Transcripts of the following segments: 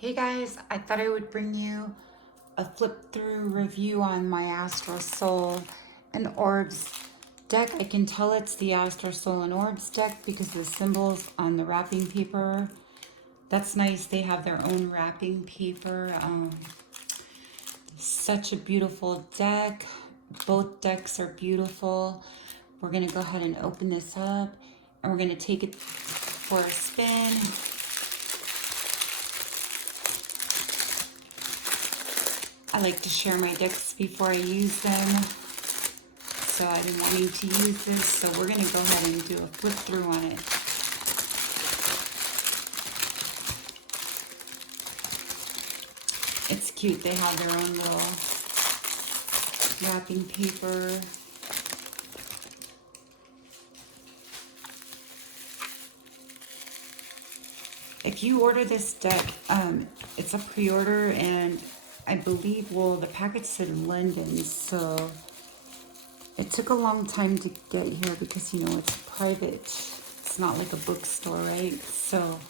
Hey guys, I thought I would bring you a flip through review on my Astrosoul and Orbs deck. I can tell it's the Astrosoul and Orbs deck because of the symbols on the wrapping paper. That's nice. They have their own wrapping paper. Such a beautiful deck. Both decks are beautiful. We're going to go ahead and open this up and we're going to take it for a spin. I like to share my decks before I use them, so I've been wanting to use this, so we're going to go ahead and do a flip through on it. It's cute. They have their own little wrapping paper. If you order this deck, it's a pre-order, and I believe, well, the package in London, so it took a long time to get here because, you know, it's private. It's not like a bookstore, right? So,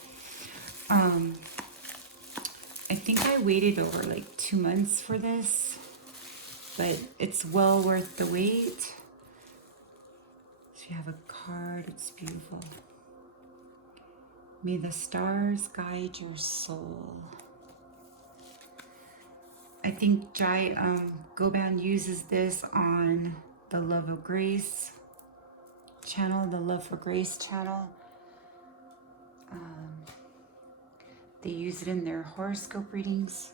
I think I waited over like 2 months for this, but it's well worth the wait. So you have a card, it's beautiful. May the stars guide your soul. I think Jai Goban uses this on the Love of Grace channel, the Love for Grace channel. They use it in their horoscope readings.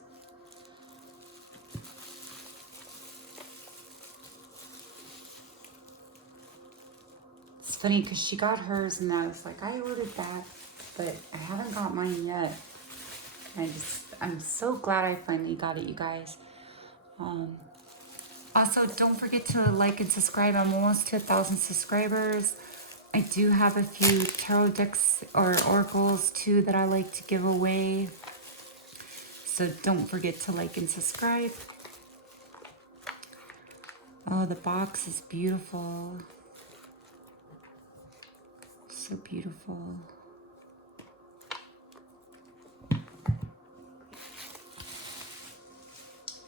It's funny because she got hers and I was like, I ordered that, but I haven't got mine yet. I'm so glad I finally got it, you guys. Also, don't forget to like and subscribe. I'm almost to 1,000 subscribers. I do have a few tarot decks or oracles too that I like to give away. So don't forget to like and subscribe. Oh, the box is beautiful. So beautiful.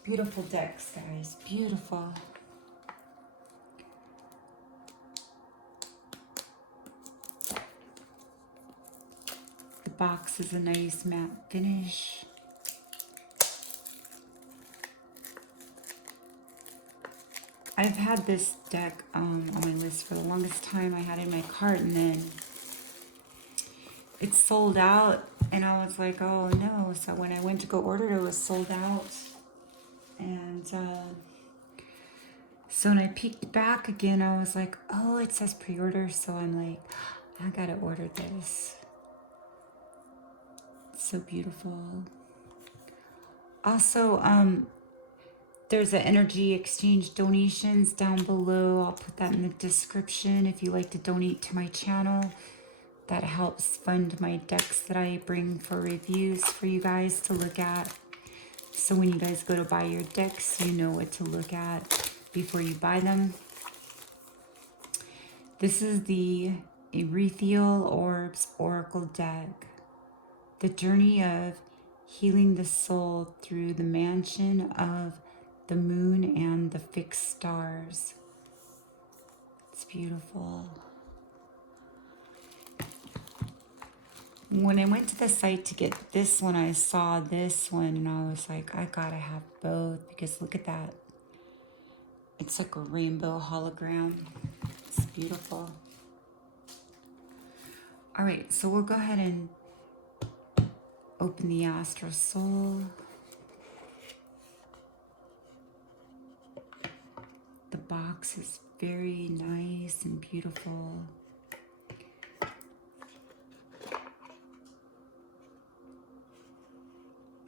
Beautiful decks, guys. Beautiful. The box is a nice matte finish. I've had this deck on my list for the longest time. I had it in my cart and then it sold out and I was like, oh no. So when I went to go order it, it was sold out. And so when I peeked back again, I was like, oh, it says pre-order. So I'm like, I gotta order this. It's so beautiful. Also, there's an energy exchange donations down below. I'll put that in the description if you like to donate to my channel. That helps fund my decks that I bring for reviews for you guys to look at. So when you guys go to buy your decks, you know what to look at before you buy them. This is the Ethereal Orbs Oracle deck. The journey of healing the soul through the mansion of the moon and the fixed stars. It's beautiful. When I went to the site to get this one, I saw this one and I was like, I gotta have both because look at that. It's like a rainbow hologram. It's beautiful. All right, so we'll go ahead and open the Astrosoul. The box is very nice and beautiful.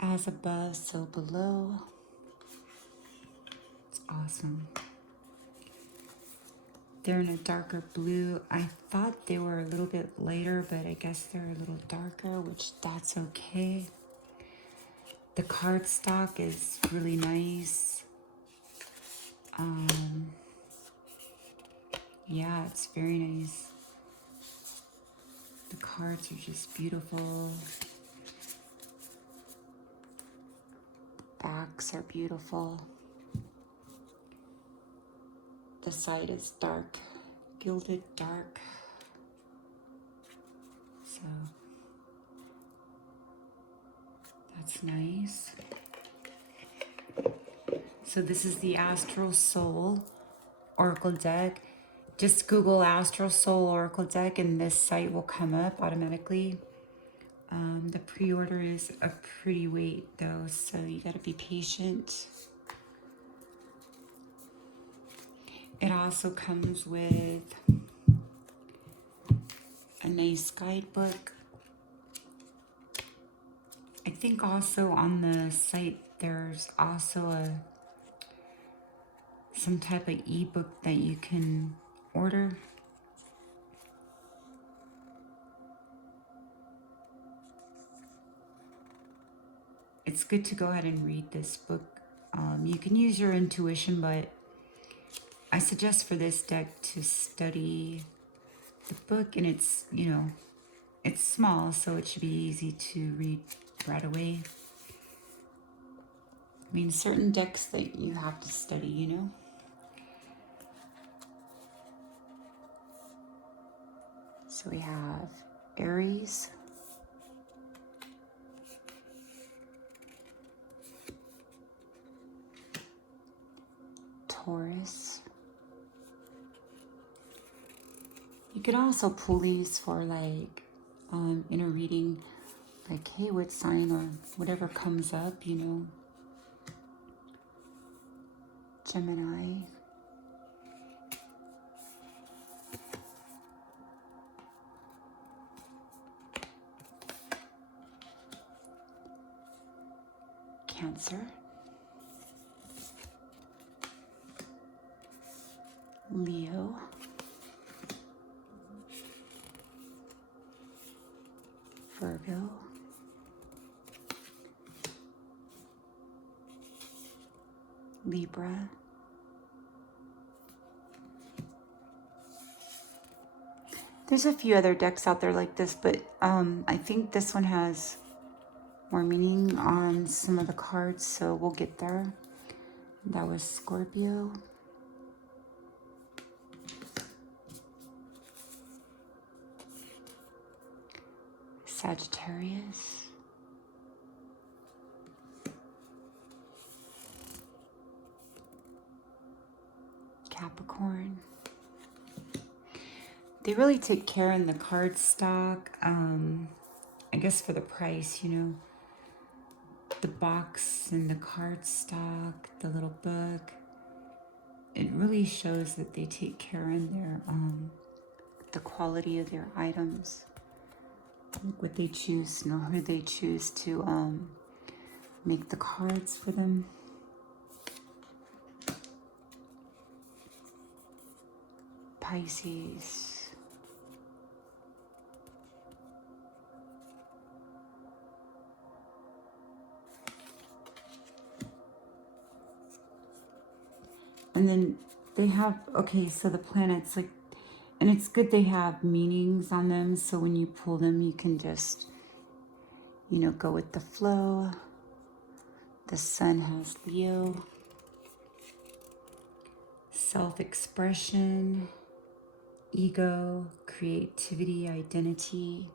As above, so below. It's awesome. They're in a darker blue. I thought they were a little bit lighter, but I guess they're a little darker, which that's okay. The cardstock is really nice. Yeah, it's very nice. The cards are just beautiful. darks are beautiful. The side is dark, gilded dark. So that's nice. So this is the Astrosoul Oracle deck. Just Google Astrosoul Oracle deck and this site will come up automatically. The pre-order is a pretty wait though, so you gotta be patient. It also comes with a nice guidebook. I think also on the site there's also some type of ebook that you can order. It's good to go ahead and read this book. You can use your intuition, but I suggest for this deck to study the book, and it's, you know, it's small, so it should be easy to read right away. I mean, certain decks that you have to study, you know. So we have Aries, Taurus. You could also pull these for like in a reading, like, hey, what sign or whatever comes up, you know. Gemini, Cancer, Leo, Virgo, Libra, there's a few other decks out there like this, but I think this one has more meaning on some of the cards, so we'll get there. That was Scorpio, Sagittarius, Capricorn. They really take care in the card stock, I guess for the price, you know. The box and the card stock, the little book, it really shows that they take care in their the quality of their items, what they choose, you know, who they choose to make the cards for them. Pisces, and then they have, okay, so the planets, like, and it's good they have meanings on them, so when you pull them, you can just, you know, go with the flow. The sun has Leo, self-expression, ego, creativity, identity.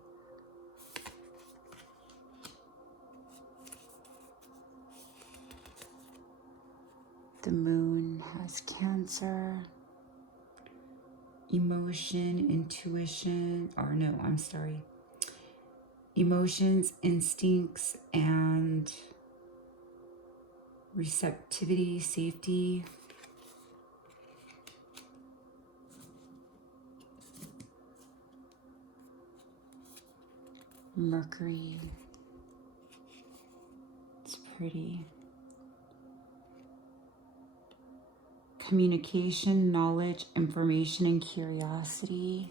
The moon has Cancer, emotion, intuition, or no, I'm sorry. Emotions, instincts, and receptivity, safety. Mercury, it's pretty. Communication, knowledge, information, and curiosity.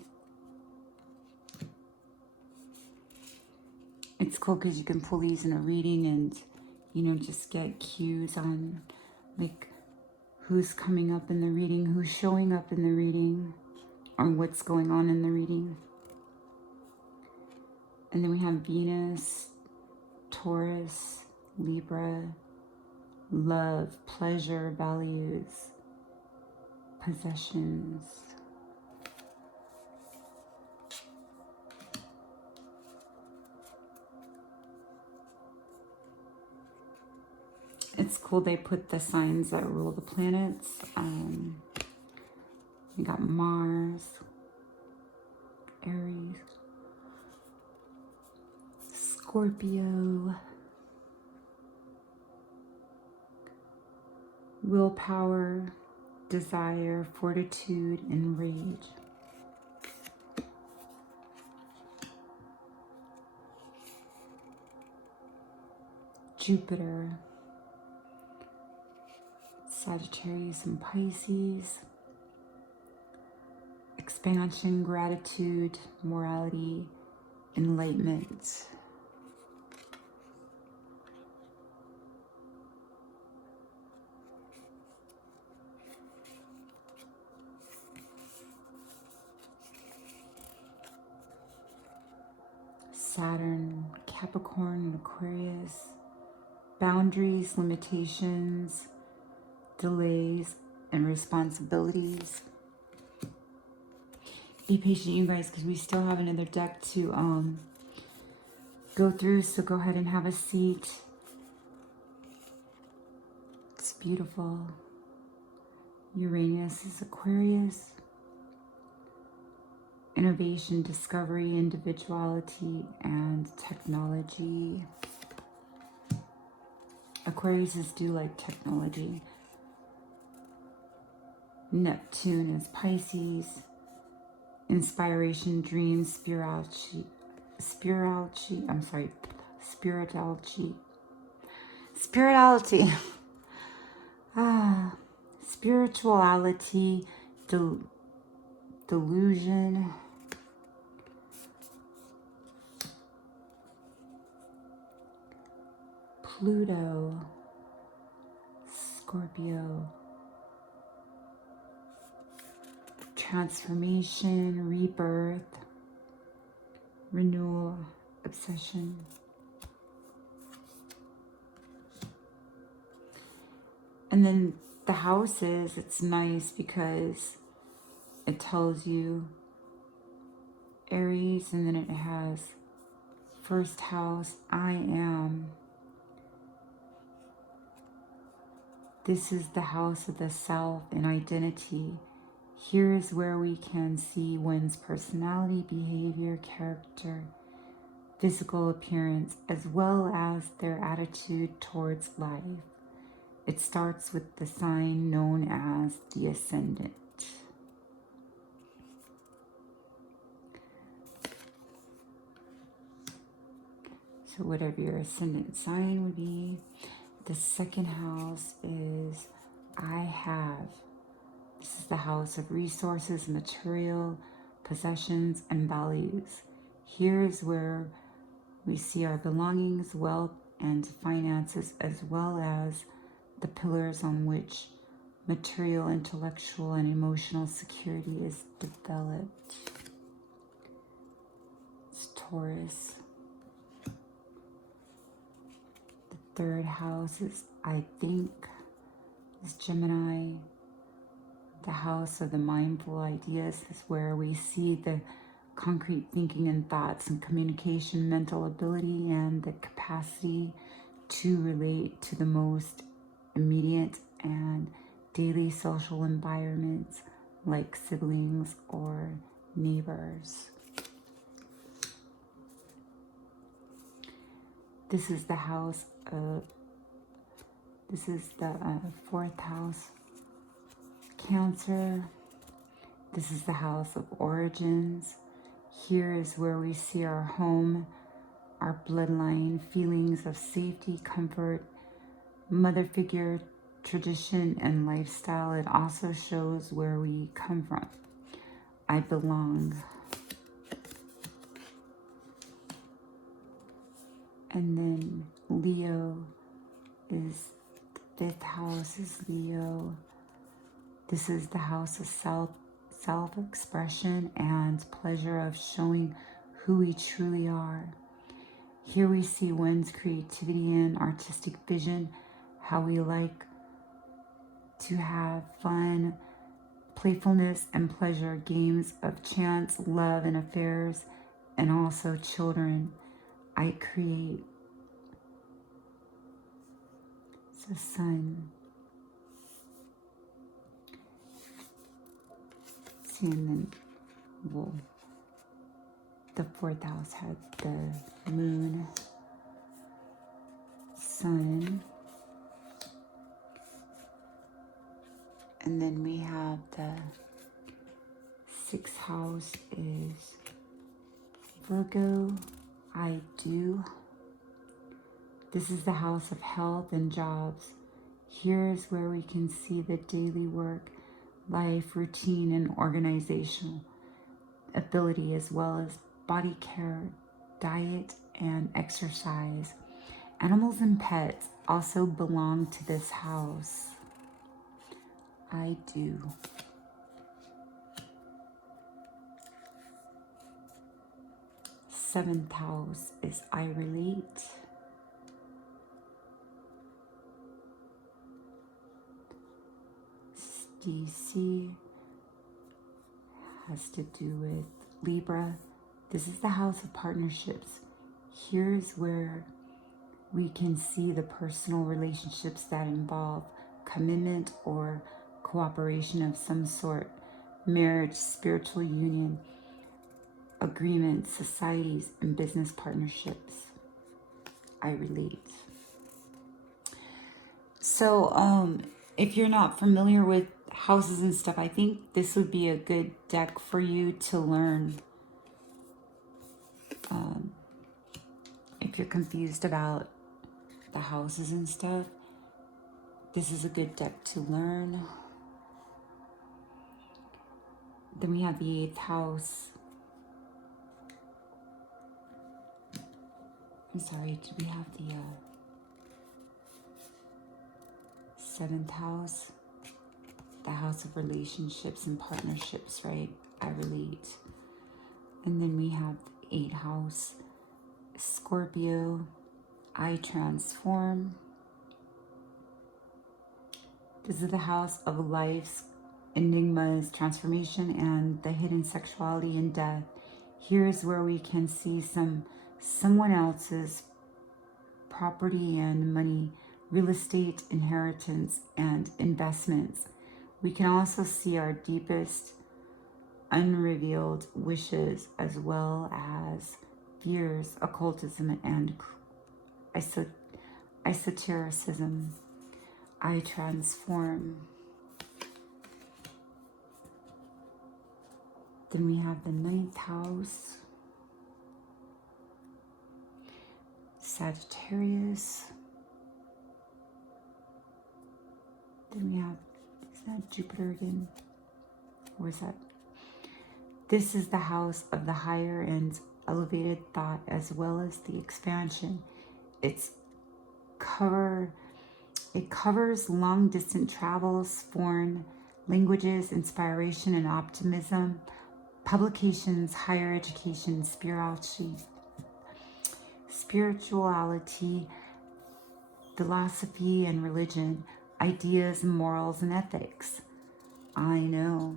It's cool because you can pull these in a reading and, you know, just get cues on, like, who's coming up in the reading, who's showing up in the reading, or what's going on in the reading. And then we have Venus, Taurus, Libra, love, pleasure, values, possessions. It's cool they put the signs that rule the planets. We got Mars, Aries, Scorpio, willpower, desire, fortitude, and rage. Jupiter, Sagittarius, and Pisces. Expansion, gratitude, morality, enlightenment. Saturn, Capricorn, and Aquarius. Boundaries, limitations, delays, and responsibilities. Be patient, you guys, because we still have another deck to go through, so go ahead and have a seat. It's beautiful. Uranus is Aquarius. Innovation, discovery, individuality, and technology. Aquariuses do like technology. Neptune is Pisces. Inspiration, dreams, spirituality. Spirituality, delusion. Pluto, Scorpio. Transformation, rebirth, renewal, obsession. And then the houses, it's nice because it tells you Aries, and then it has first house, I am. This is the house of the self and identity. Here is where we can see one's personality, behavior, character, physical appearance, as well as their attitude towards life. It starts with the sign known as the ascendant. So whatever your ascendant sign would be, the second house is I have. This is the house of resources, material, possessions, and values. Here is where we see our belongings, wealth, and finances, as well as the pillars on which material, intellectual, and emotional security is developed. It's Taurus. The third house is I think. Is Gemini. The house of the mindful ideas is where we see the concrete thinking and thoughts and communication, mental ability, and the capacity to relate to the most immediate and daily social environments like siblings or neighbors. This is the house of, this is the fourth house, Cancer. This is the house of origins. Here is where we see our home, our bloodline, feelings of safety, comfort, mother figure, tradition, and lifestyle. It also shows where we come from. I belong. And then Leo is, the fifth house is Leo. This is the house of self-expression and pleasure of showing who we truly are. Here we see one's creativity and artistic vision how we like to have fun, playfulness and pleasure, games of chance, love and affairs, and also children. I create. The sun. See, and then, well, the fourth house had the moon, sun, and then we have the sixth house is Virgo. I do. This is the house of health and jobs. Here's where we can see the daily work, life, routine, and organizational ability, as well as body care, diet, and exercise. Animals and pets also belong to this house. I do. Seventh house is I relate. DC has to do with Libra. This is the house of partnerships. Here's where we can see the personal relationships that involve commitment or cooperation of some sort, marriage, spiritual union, agreements, societies, and business partnerships. I relate. So, if you're not familiar with houses and stuff, I think this would be a good deck for you to learn. If you're confused about the houses and stuff, this is a good deck to learn. Then we have the eighth house. I'm sorry, did we have the seventh house? The house of relationships and partnerships, right? I relate. And then we have the eighth house, Scorpio. I transform. This is the house of life's enigmas, transformation, and the hidden sexuality and death. Here's where we can see someone else's property and money, real estate, inheritance, and investments. We can also see our deepest unrevealed wishes, as well as fears, occultism, and esotericism. I transform. Then we have the ninth house, Sagittarius. Then we have, is that Jupiter again? Or is that? This is the house of the higher and elevated thought, as well as the expansion. It covers long distance travels, foreign languages, inspiration and optimism, publications, higher education, spirituality, philosophy and religion, ideas, morals, and ethics. I know.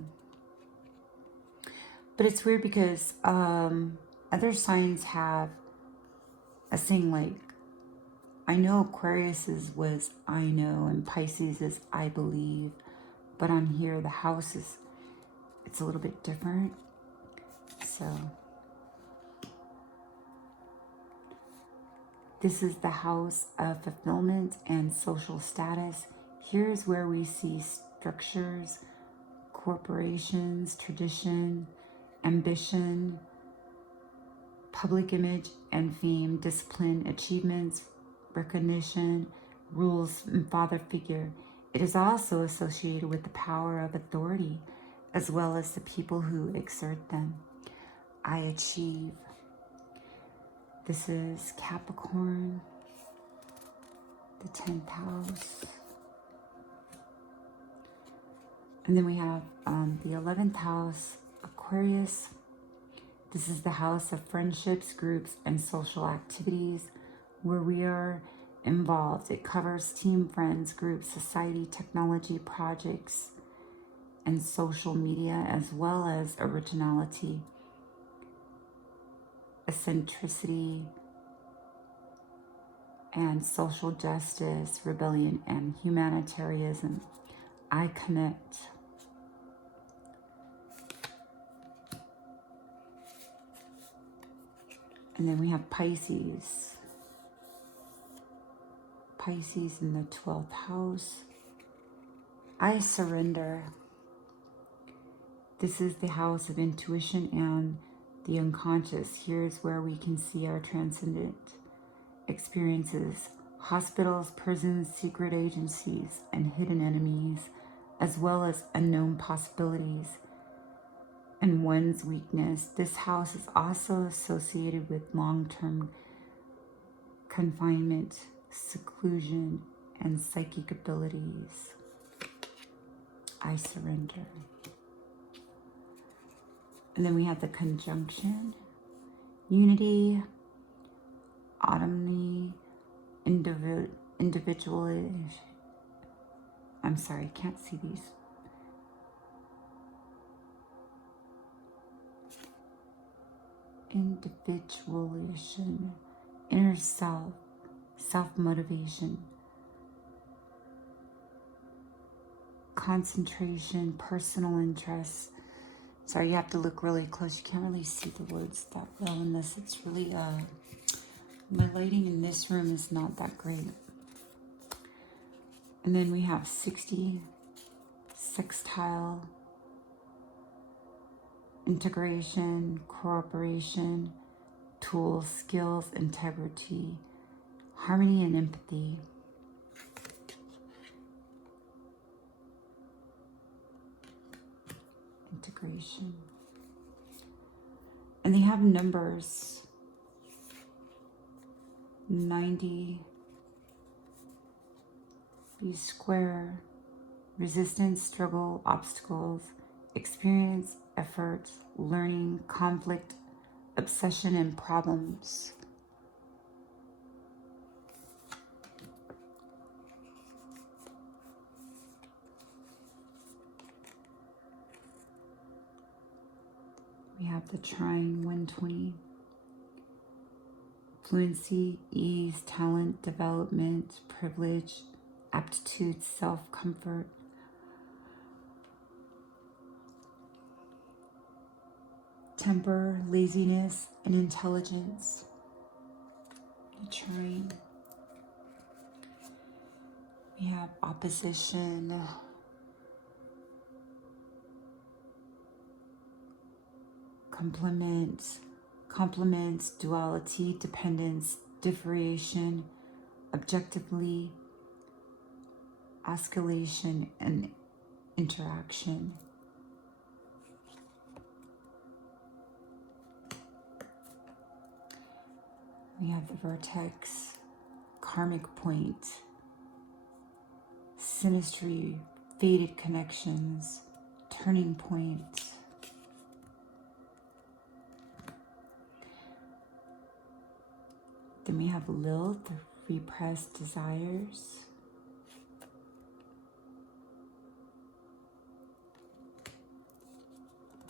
But it's weird because other signs have a saying like, I know Aquarius was I know, and Pisces is I believe. But on here, the house it's a little bit different. So this is the house of fulfillment and social status. Here's where we see structures, corporations, tradition, ambition, public image and fame, discipline, achievements, recognition, rules, and father figure. It is also associated with the power of authority, as well as the people who exert them. I achieve. This is Capricorn, the 10th house. And then we have the 11th house, Aquarius. This is the house of friendships, groups, and social activities, where we are involved. It covers team, friends, groups, society, technology, projects, and social media, as well as originality, eccentricity, and social justice, rebellion, and humanitarianism. I connect. And then we have Pisces. Pisces in the 12th house. I surrender. This is the house of intuition and the unconscious. Here's where we can see our transcendent experiences. Hospitals, prisons, secret agencies, and hidden enemies, as well as unknown possibilities and one's weakness. This house is also associated with long-term confinement, seclusion, and psychic abilities. I surrender. And then we have the conjunction, unity, autonomy, individual. I'm sorry, can't see these. Individuation, inner self, self-motivation, concentration, personal interests. Sorry, you have to look really close. You can't really see the words that well unless it's really, my lighting in this room is not that great. And then we have 60, sextile, integration, cooperation, tools, skills, integrity, harmony, and empathy. Integration. And they have numbers 90, be square, resistance, struggle, obstacles, experience, effort, learning, conflict, obsession, and problems. We have the trine 120. Fluency, ease, talent, development, privilege, aptitude, self-comfort. Temper, laziness, and intelligence. The trine. We have opposition. Complements, duality, dependence, differentiation, objectively, oscillation, and interaction. We have the vertex, karmic point, synastry, fated connections, turning point. Then we have Lilith, repressed desires.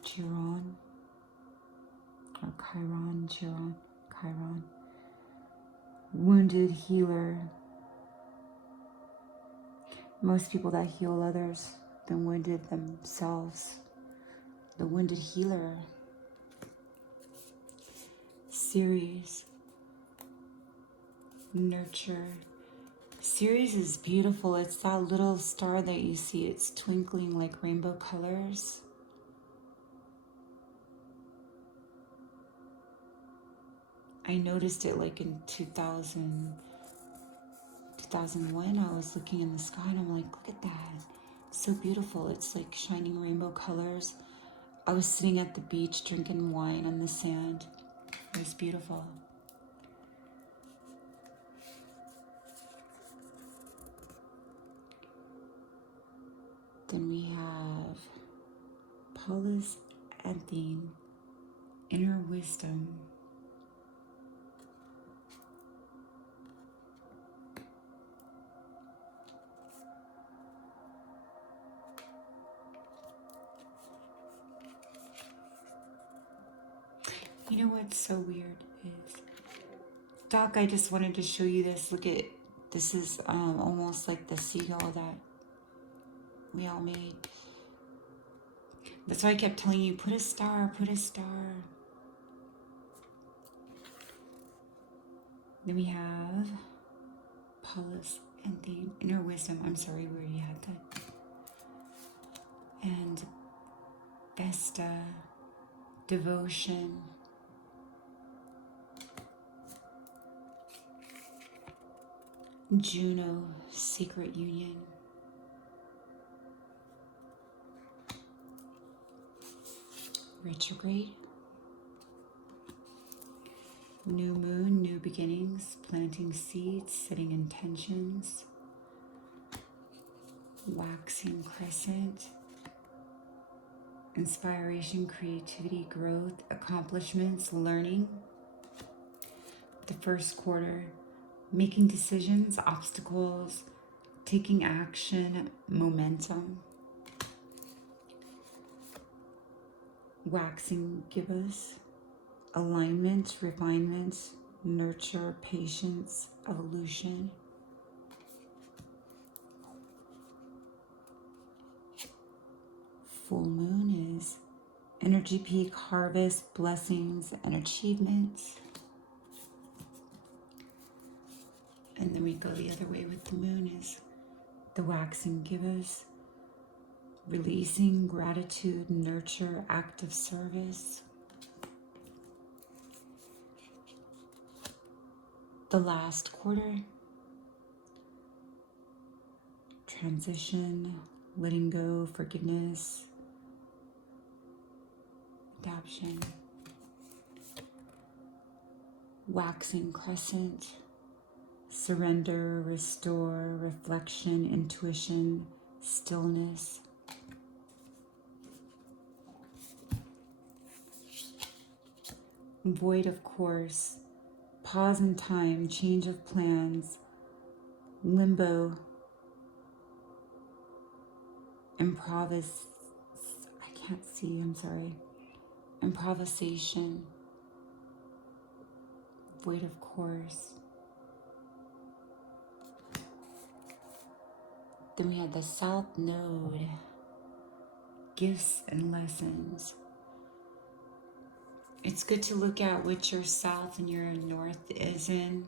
Chiron, or Chiron. Wounded healer. Most people that heal others then wounded themselves. The wounded healer. Ceres. Nurture. Ceres is beautiful. It's that little star that you see. It's twinkling like rainbow colors. I noticed it like in 2001. I was looking in the sky and I'm like, look at that. It's so beautiful. It's like shining rainbow colors. I was sitting at the beach drinking wine on the sand. It was beautiful. Then we have Paulus Athene, inner wisdom. You know what's so weird is, Doc, I just wanted to show you this. Look at, this is almost like the seagull that we all made. That's why I kept telling you, put a star, put a star. Then we have Paulus and the inner wisdom. I'm sorry, we already had that. And Vesta, devotion. Juno, secret union. Retrograde. New moon, new beginnings, planting seeds, setting intentions. Waxing crescent. Inspiration, creativity, growth, accomplishments, learning. The first quarter, making decisions, obstacles, taking action, momentum. Waxing gibbous, alignment, refinement, nurture, patience, evolution. Full moon is energy peak, harvest, blessings, and achievements. And then we go the other way with the moon is the waxing gibbous, releasing, gratitude, nurture, active service. The last quarter, transition, letting go, forgiveness, adoption. Waxing crescent, surrender, restore, reflection, intuition, stillness. Void of course, pause in time, change of plans, limbo, improvisation, void of course. Then we had the South Node, gifts and lessons. It's good to look at what your South and your North is in,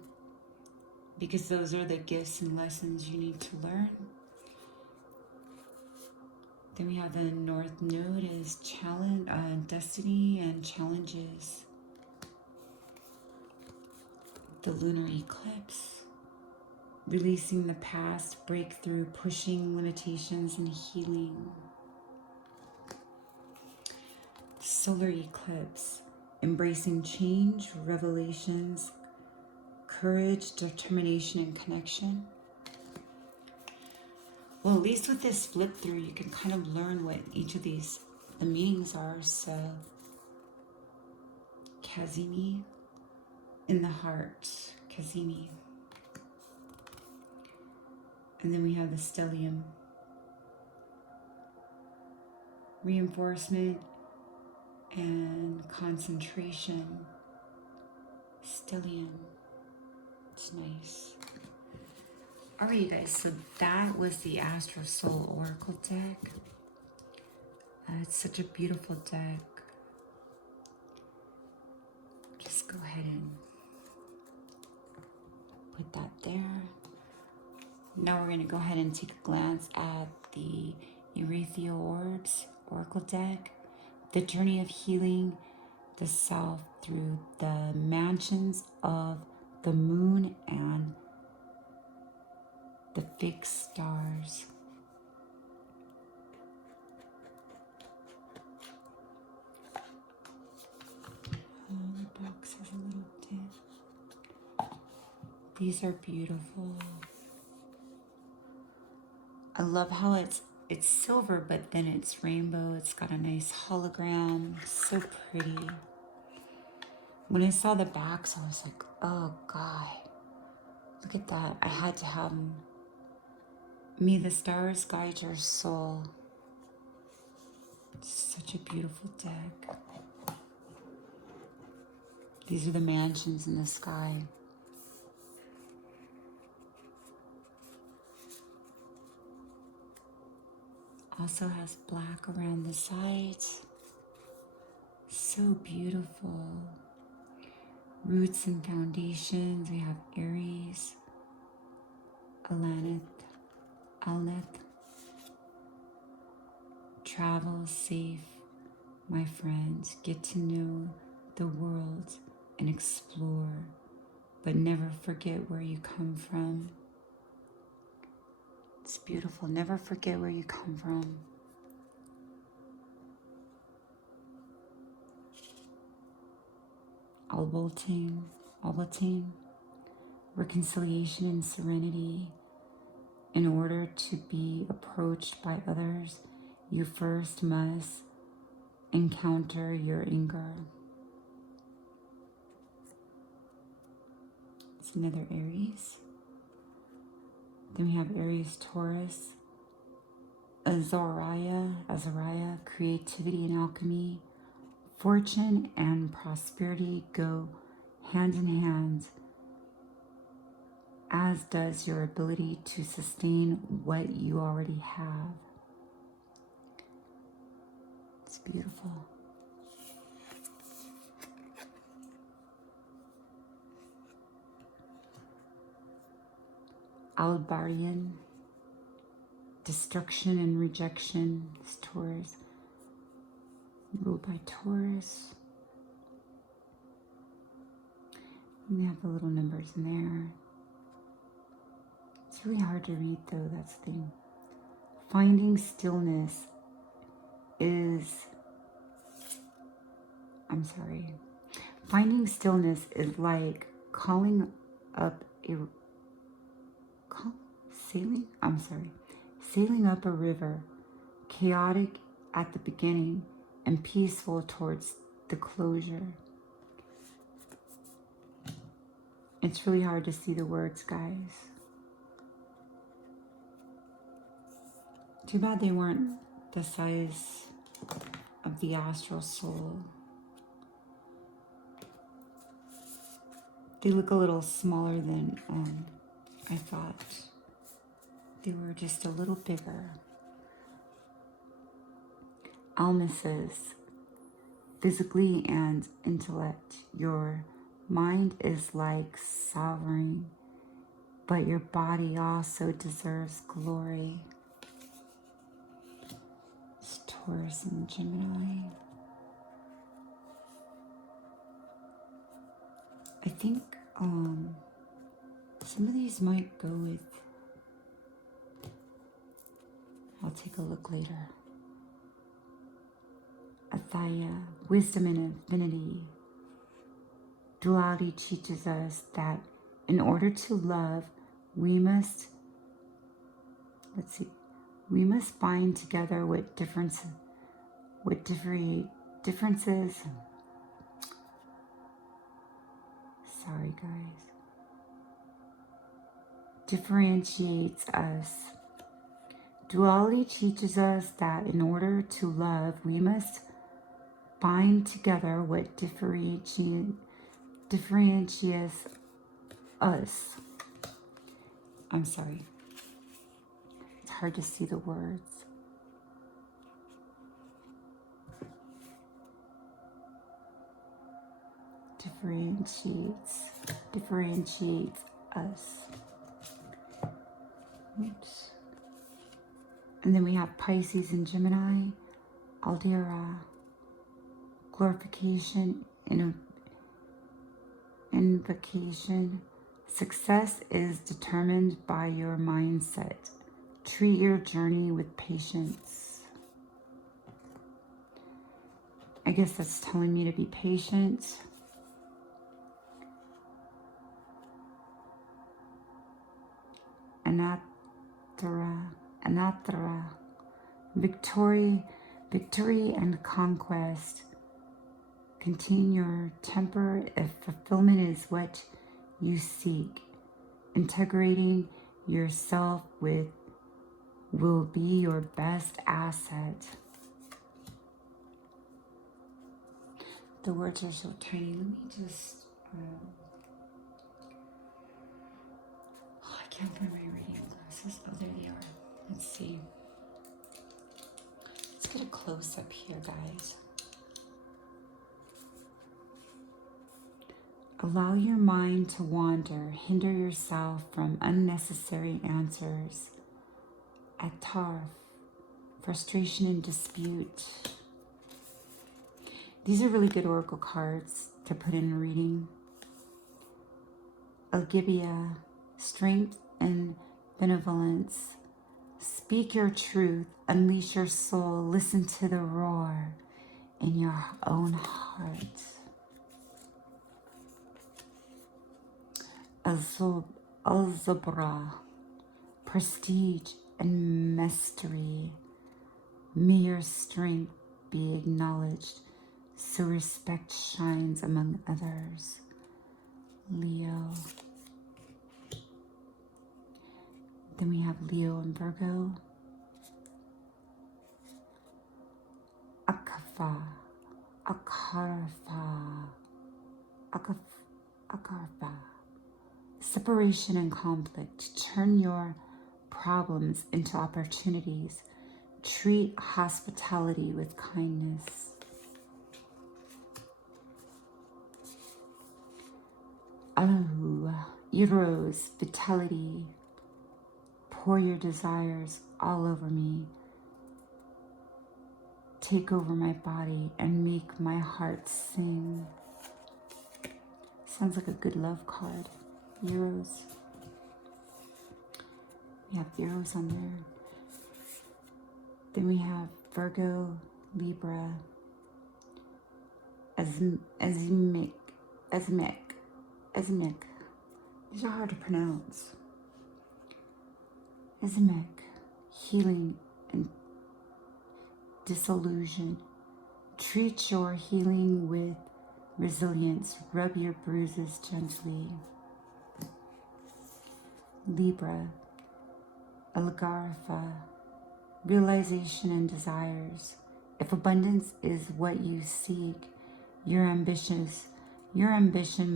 because those are the gifts and lessons you need to learn. Then we have the North Node is challenge, destiny and challenges. The lunar eclipse, releasing the past, breakthrough, pushing limitations and healing. Solar eclipse, embracing change, revelations, courage, determination, and connection. Well, at least with this flip through, you can kind of learn what each of these, the meanings are. So, Kazimi, in the heart, Kazimi. And then we have the stellium, reinforcement and concentration. Stellium, it's nice. All right, you guys, so that was the Astrosoul Oracle deck. It's such a beautiful deck. Just go ahead and put that there. Now we're going to go ahead and take a glance at the Ethereal Orbs Oracle deck. The journey of healing the self through the mansions of the moon and the fixed stars. The box is a little dim. These are beautiful. I love how it's silver, but then it's rainbow. It's got a nice hologram. So pretty. When I saw the backs, I was like, oh God, look at that. I had to have them. May the stars guide your soul. It's such a beautiful deck. These are the mansions in the sky. Also has black around the sides. So beautiful. Roots and foundations. We have Aries, Aleth. Travel safe, my friends. Get to know the world and explore, but never forget where you come from. It's beautiful. Never forget where you come from. Albalting, reconciliation and serenity. In order to be approached by others, you first must encounter your anger. It's another Aries. Then we have Aries, Taurus, Azariah, creativity and alchemy. Fortune and prosperity go hand in hand, as does your ability to sustain what you already have. It's beautiful. Albarian, destruction and rejection. It's Taurus, ruled by Taurus. And they have the little numbers in there. It's really hard to read though, that's the thing. Finding stillness is, Finding stillness is like sailing up a river, chaotic at the beginning and peaceful towards the closure. It's really hard to see the words, guys. Too bad they weren't the size of the Astrosoul. They look a little smaller than I thought. They were just a little bigger. Almases, physically and intellect. Your mind is like sovereign, but your body also deserves glory. It's Taurus and Gemini. I think some of these might go with, I'll take a look later. Athaya, wisdom and infinity. Duality teaches us that in order to love, we must bind together what differences differentiates us. Duality teaches us that in order to love, we must bind together what differentiates us. It's hard to see the words. Differentiates us. Oops. And then we have Pisces and Gemini, Aldera, glorification, invocation. Success is determined by your mindset. Treat your journey with patience. I guess that's telling me to be patient. Anathara, victory and conquest. Contain your temper if fulfillment is what you seek. Integrating yourself will be your best asset. The words are so tiny. Let me just... I can't find my reading glasses. Oh, there they are. Let's see. Let's get a close-up here, guys. Allow your mind to wander. Hinder yourself from unnecessary answers. Atar, frustration and dispute. These are really good oracle cards to put in a reading. Algibia, strength and benevolence. Speak your truth, unleash your soul, listen to the roar in your own heart. Alzabra, prestige and mastery. May your strength be acknowledged, so respect shines among others. Leo. Then we have Leo and Virgo. Akafa, Akarfa, Akarfa. Separation and conflict. Turn your problems into opportunities. Treat hospitality with kindness. Alahu, Eros, vitality. Pour your desires all over me. Take over my body and make my heart sing. Sounds like a good love card. Eros. We have Eros on there. Then we have Virgo, Libra, Azimic. These are hard to pronounce. Azimic, healing and disillusion. Treat your healing with resilience. Rub your bruises gently. Libra, Algarfa, realization and desires. If abundance is what you seek, your ambition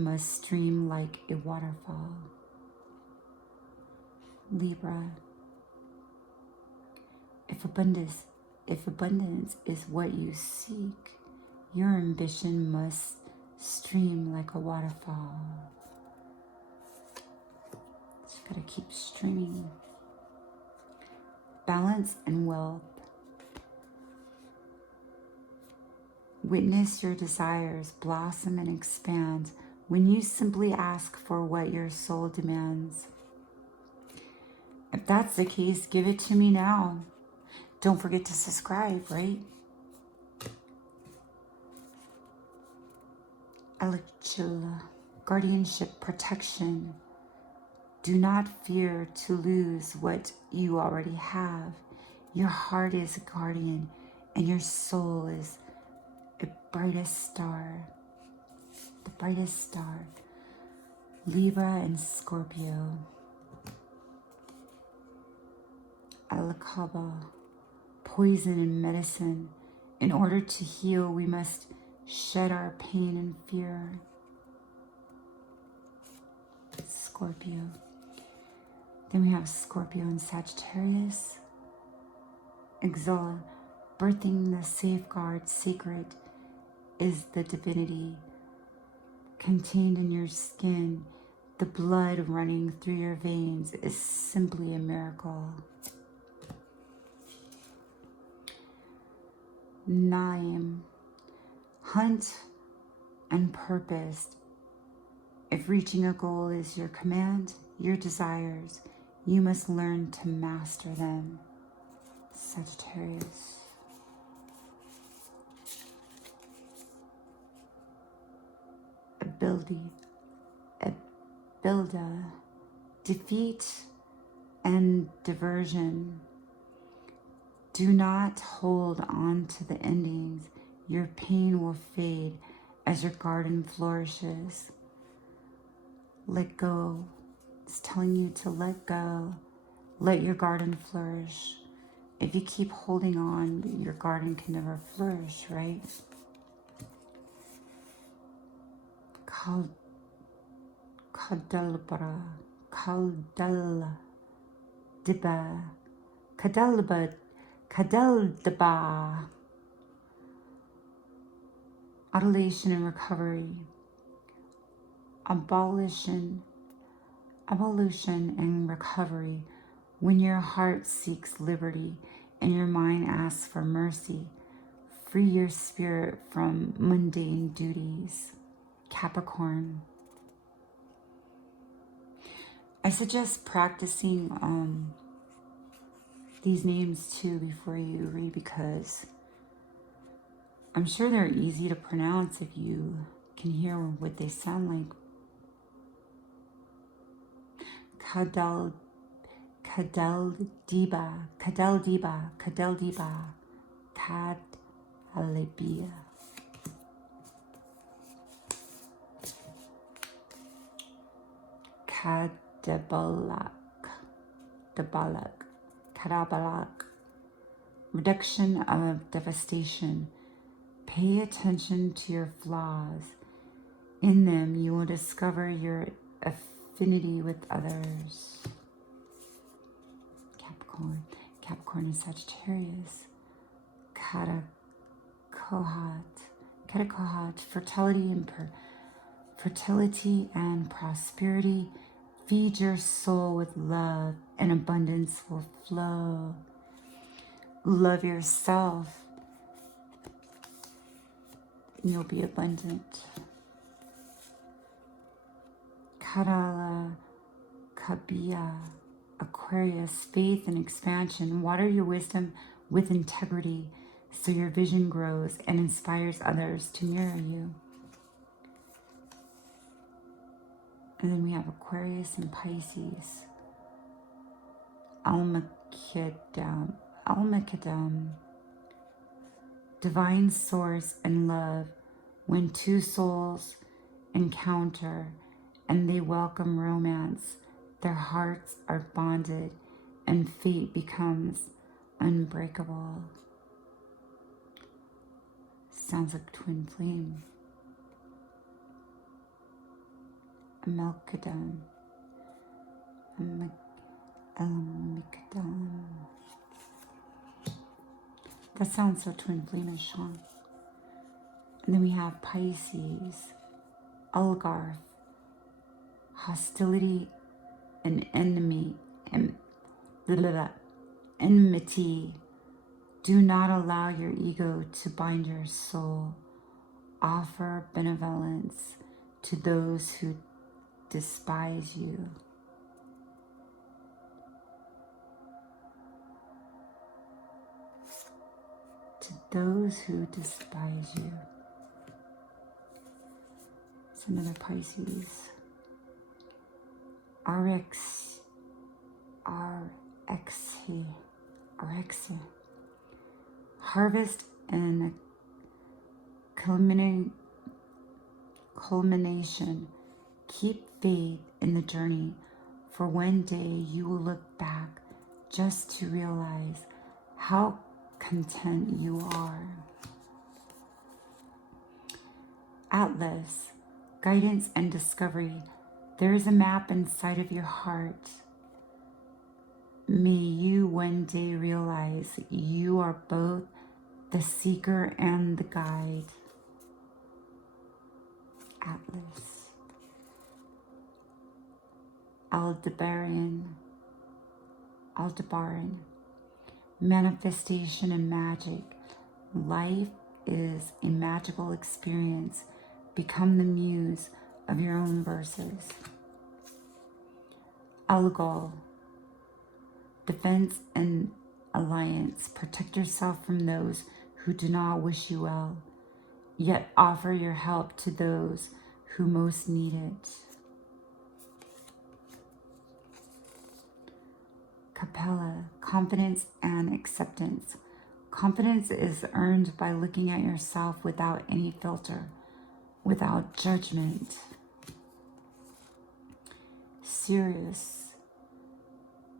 must stream like a waterfall. Libra, if abundance is what you seek, your ambition must stream like a waterfall. Just gotta keep streaming. Balance and wealth. Witness your desires blossom and expand when you simply ask for what your soul demands. If that's the case, give it to me now. Don't forget to subscribe, right? Alechila, guardianship, protection. Do not fear to lose what you already have. Your heart is a guardian and your soul is the brightest star. The brightest star. Libra and Scorpio. Alakaba, poison and medicine. In order to heal, we must shed our pain and fear. Scorpio. Then we have Scorpio and Sagittarius. Exala, birthing the safeguard secret is the divinity contained in your skin. The blood running through your veins is simply a miracle. Naim, hunt and purpose. If reaching a goal is your command, your desires, you must learn to master them. Sagittarius. Abilda, defeat and diversion. Do not hold on to the endings. Your pain will fade as your garden flourishes. Let go. It's telling you to let go. Let your garden flourish. If you keep holding on, your garden can never flourish, right? Kadalbara, Kaldaldiba, Kadaldiba, adulation and recovery, abolition and recovery. When your heart seeks liberty and your mind asks for mercy, free your spirit from mundane duties. Capricorn. I suggest practicing these names too before you read, because I'm sure they're easy to pronounce if you can hear what they sound like. Kadaldiba, Kadalibia. Kadabalak. Reduction of devastation. Pay attention to your flaws. In them, you will discover your affinity with others. Capricorn and Sagittarius. Katakohat. Fertility and prosperity. Feed your soul with love, and abundance will flow. Love yourself, and you'll be abundant. Karala Kabia, Aquarius, faith and expansion. Water your wisdom with integrity so your vision grows and inspires others to mirror you. And then we have Aquarius and Pisces. Almakadam. Divine source and love. When two souls encounter and they welcome romance, their hearts are bonded and fate becomes unbreakable. Sounds like twin flame. Amalkadam. That sounds so twin flame-ish, huh? And then we have Pisces, Algarth, hostility and enmity. Do not allow your ego to bind your soul. Offer benevolence to those who despise you. To those who despise you. It's another Pisces. Arex. Harvest and culmination. Keep faith in the journey, for one day you will look back just to realize how content you are. Atlas, guidance and discovery. There is a map inside of your heart. May you one day realize you are both the seeker and the guide. Atlas. Aldebaran. Manifestation and magic. Life is a magical experience. Become the muse of your own verses. Algol. Defense and alliance. Protect yourself from those who do not wish you well, yet offer your help to those who most need it. Capella, confidence and acceptance. Confidence is earned by looking at yourself without any filter, without judgment. Sirius,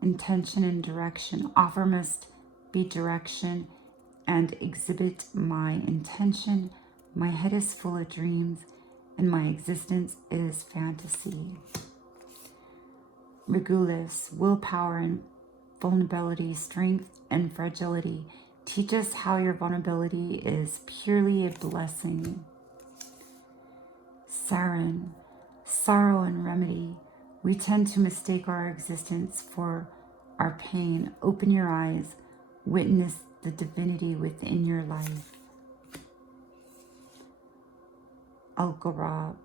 intention and direction. Offer must be direction and exhibit my intention. My head is full of dreams and my existence is fantasy. Regulus, willpower and vulnerability, strength and fragility. Teach us how your vulnerability is purely a blessing. Sarin, sorrow and remedy. We tend to mistake our existence for our pain. Open your eyes. Witness the divinity within your life. Al-Ghurab,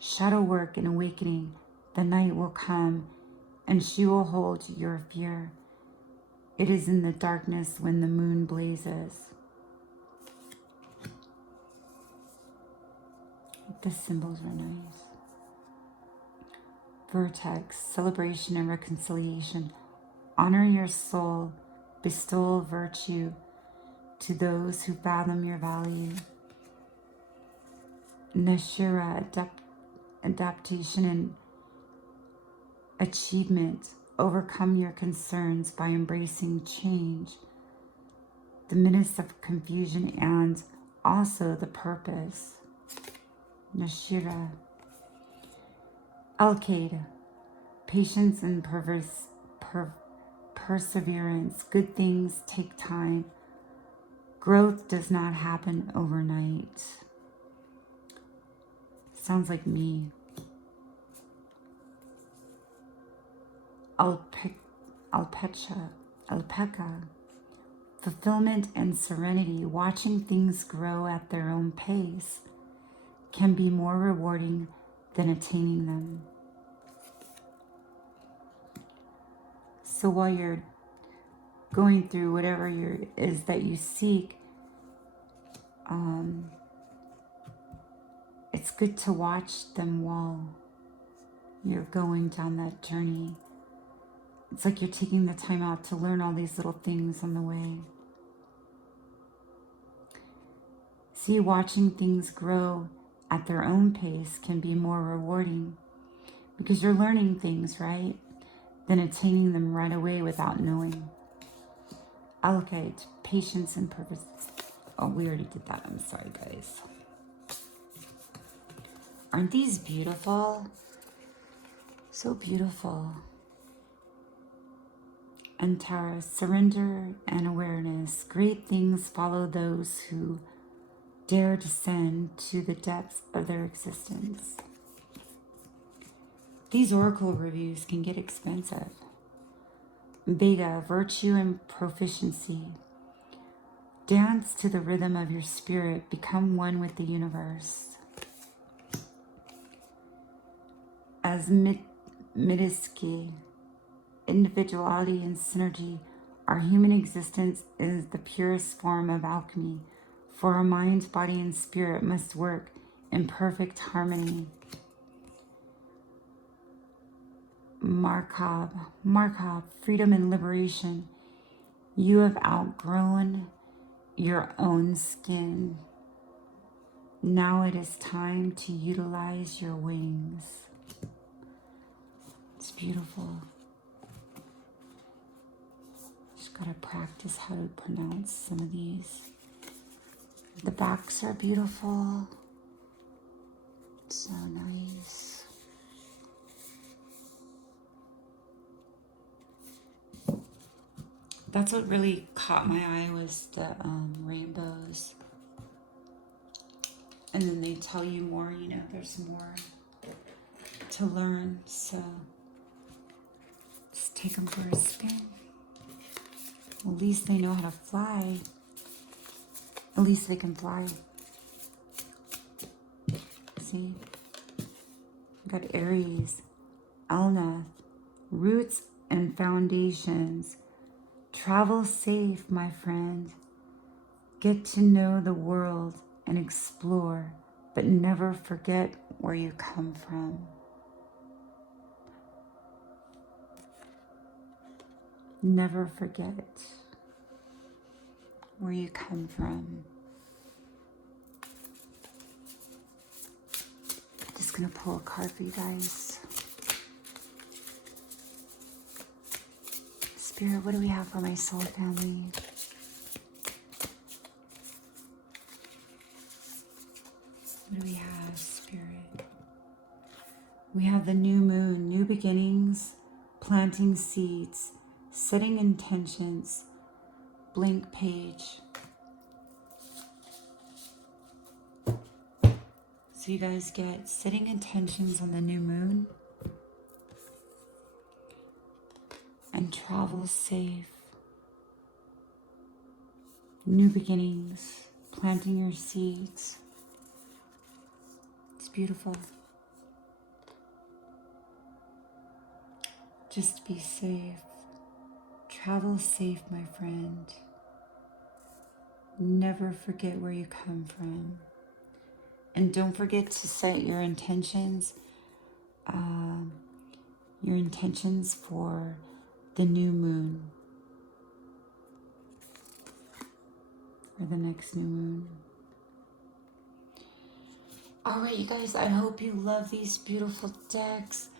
shadow work and awakening. The night will come, and she will hold your fear. It is in the darkness when the moon blazes. The symbols are nice. Vertex, celebration and reconciliation. Honor your soul. Bestow virtue to those who fathom your value. Nashira, adaptation and achievement. Overcome your concerns by embracing change, the midst of confusion, and also the purpose. Nashira. Alkade, patience and perseverance. Good things take time. Growth does not happen overnight. Sounds like me. Alpaca, fulfillment and serenity. Watching things grow at their own pace can be more rewarding than attaining them. So while you're going through whatever is that you seek, it's good to watch them while you're going down that journey. It's like you're taking the time out to learn all these little things on the way. See, watching things grow at their own pace can be more rewarding because you're learning things, right? Than attaining them right away without knowing. Allocate, patience and purpose. Oh, we already did that. I'm sorry, guys. Aren't these beautiful? So beautiful. And Taurus, surrender and awareness. Great things follow those who dare descend to the depths of their existence. These oracle reviews can get expensive. Vega, virtue and proficiency. Dance to the rhythm of your spirit. Become one with the universe. As Midiski, individuality and synergy. Our human existence is the purest form of alchemy, for our mind, body, and spirit must work in perfect harmony. Markov, freedom and liberation. You have outgrown your own skin. Now it is time to utilize your wings. It's beautiful. Just gotta practice how to pronounce some of these. The backs are beautiful. So nice. That's what really caught my eye was the rainbows. And then they tell you more, you know, there's more to learn. So just take them for a spin. At least they know how to fly. At least they can fly. See? Got Aries, Elnath, roots and foundations. Travel safe, my friend. Get to know the world and explore, but never forget where you come from. Never forget where you come from. Just gonna pull a card for you guys. Spirit, what do we have for my soul family? We have the new moon, new beginnings, planting seeds, setting intentions, blank page. So you guys get setting intentions on the new moon and travel safe. New beginnings, planting your seeds. It's beautiful. Just be safe. Travel safe, my friend. Never forget where you come from. And don't forget to set your intentions for the new moon or the next new moon. All right, you guys, I hope you love these beautiful decks.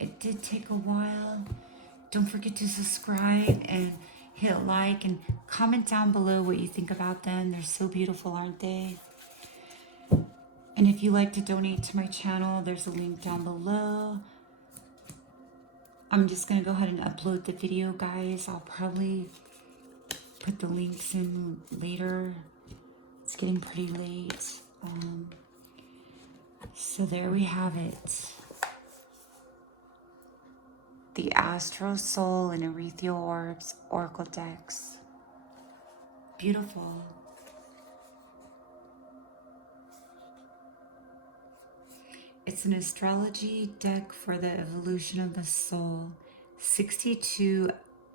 It did take a while. Don't forget to subscribe and hit like and comment down below what you think about them. They're so beautiful, aren't they? And if you like to donate to my channel, there's a link down below. I'm just going to go ahead and upload the video, guys. I'll probably put the links in later. It's getting pretty late. So there we have it. The Astrosoul and Ethereal Orbs Oracle decks. Beautiful. It's an astrology deck for the evolution of the soul. 62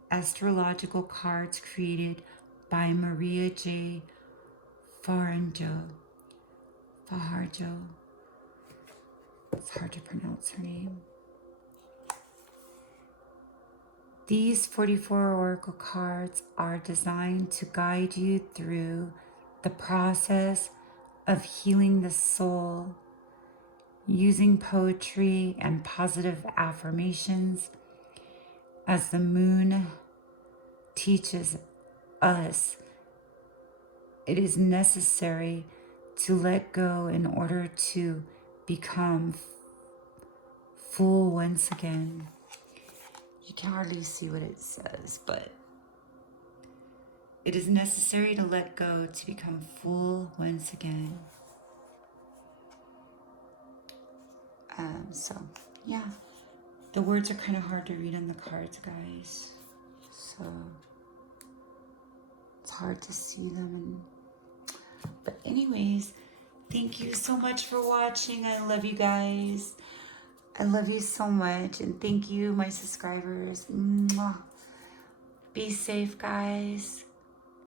astrological cards created by Maria J. Fajardo. It's hard to pronounce her name. These 44 oracle cards are designed to guide you through the process of healing the soul, using poetry and positive affirmations. As the moon teaches us, it is necessary to let go in order to become full once again. You can hardly see what it says, but it is necessary to let go to become full once again. So, yeah. The words are kind of hard to read on the cards, guys. So, it's hard to see them. But anyways, thank you so much for watching. I love you guys. I love you so much. And thank you, my subscribers. Mwah. Be safe, guys.